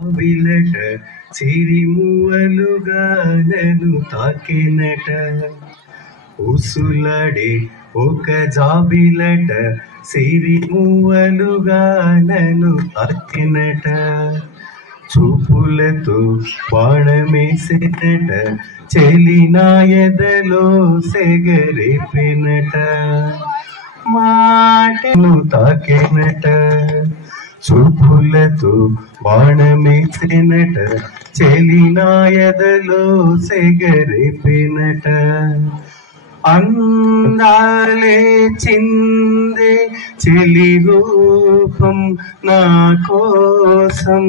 విలట చిరిమువలుగా నన్ను తాకినట ఉసులడే ఒక జాబిలట సిరిమువలుగా నన్ను తాకినట చూపులతో బాణమేసినట చెలినా ఎదలో సెగరేపినట మాటను తాకినట చూపులతో బాణమేసినట చెలినా ఎదలో సెగరేపినట అందాలే చిందే చెలి రూపం నా కోసం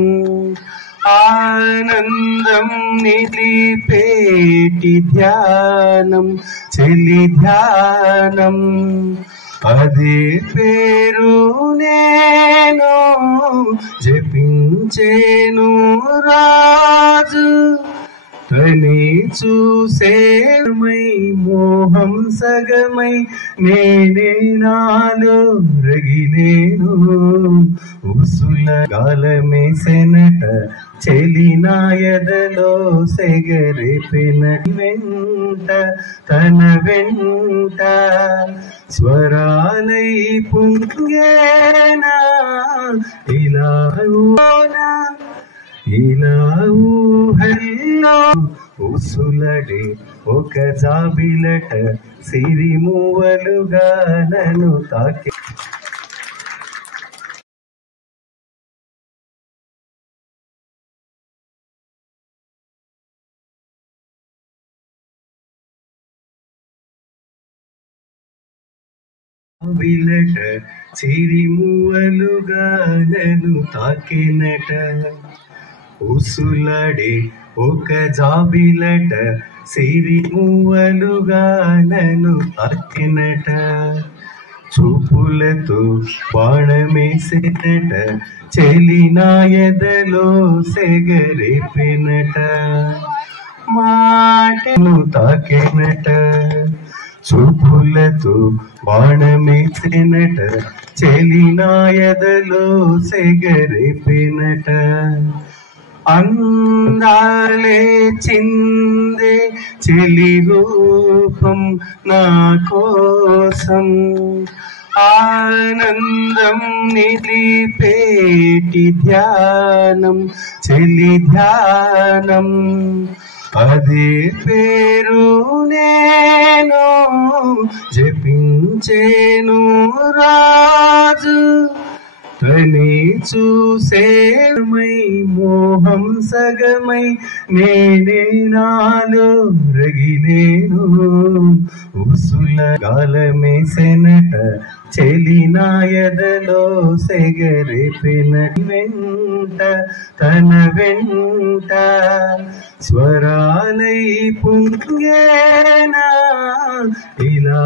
ఆనందం నిలిపేటి ధ్యానం చెలి ధ్యానం అదే పేరు నేను జపించేను రాజు తనే చూసేమై మోహం సగమై నేనే నాలో రగిలేను ఉసుల గాలమేసెనట చెలినా ఎదలో సెగరేపినట వెంట తన వెంట స్వరాలై పుంగేనా ఇలా ఊహల్లో ఉసులడే ఒక జాబిలట సిరిమువలుగా నన్ను తాకి విలట చిరిమువలుగా నన్ను తాకినట ఉసులడే ఒక జాబిలట సిరిమువలుగా నన్ను తాకినట చూపులతో బాణమేసినట చెలినా ఎదలో సెగరేపినట మాటను తాకినట చూపులతో బాణమేసినట చెలినా ఎదలో సెగరేపినట అందాలే చిందే చెలి రూపం నా కోసం ఆనందం నిలిపేటి ధ్యానం చెలి ధ్యానం అదే పేరు నేను జపించేను రాజు తనే చూసేమై మోహం సగమై నేనే నాలో రగిలేను ఉసుల గాలమేసెనట చెలినా ఎదలో సెగరేపినట వెంట తన వెంట స్వరాలై పుంగేనా ఇలా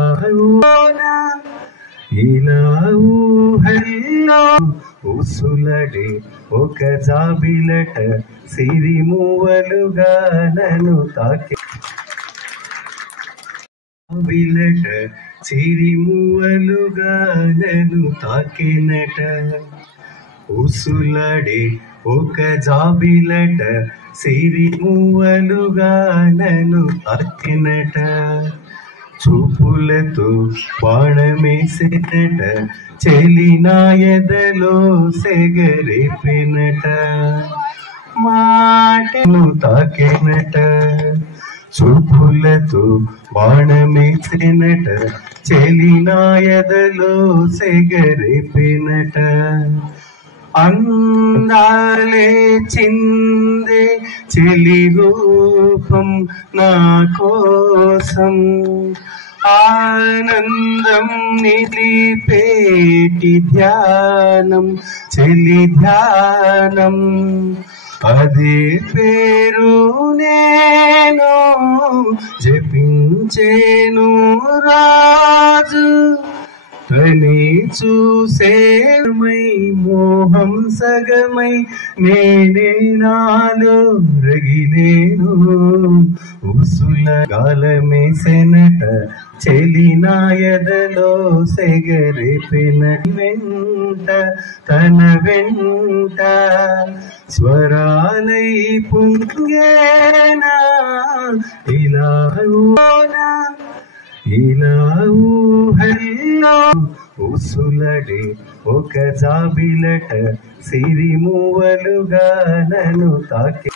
ఊహల్లో ఉసులడే ఒక జాబిలట సిరిమువలుగా నన్ను తాకి విలట చిరిమువలుగా నన్ను తాకినట ఉసులడే ఒక జాబిలట సిరిమువలుగా నన్ను తాకినట చూపులతో బాణమేసినట చెలినా ఎదలో సెగరేపినట మాటను తాకినట చూపులతో బాణమేసినట చెలినా ఎదలో సెగరేపినట అందాలే చిందే చెలి రూపం నా కోసం ఆనందం నిలిపేటి ధ్యానం చెలి ధ్యానం అదే పేరు నేను జపించేను రాజు అని చూసేమై మోహం సగమై నేనే నాలో రగిలేను ఉసుల గాలమేసెనట చెలినాయదలో సెగరేపిన వెంట తన వెంట స్వరాలై పుంగేనా ఇలా ఊహల్లో ఉసులడే ఒక జాబిలట సిరిమూవలుగా నన్ను తాకి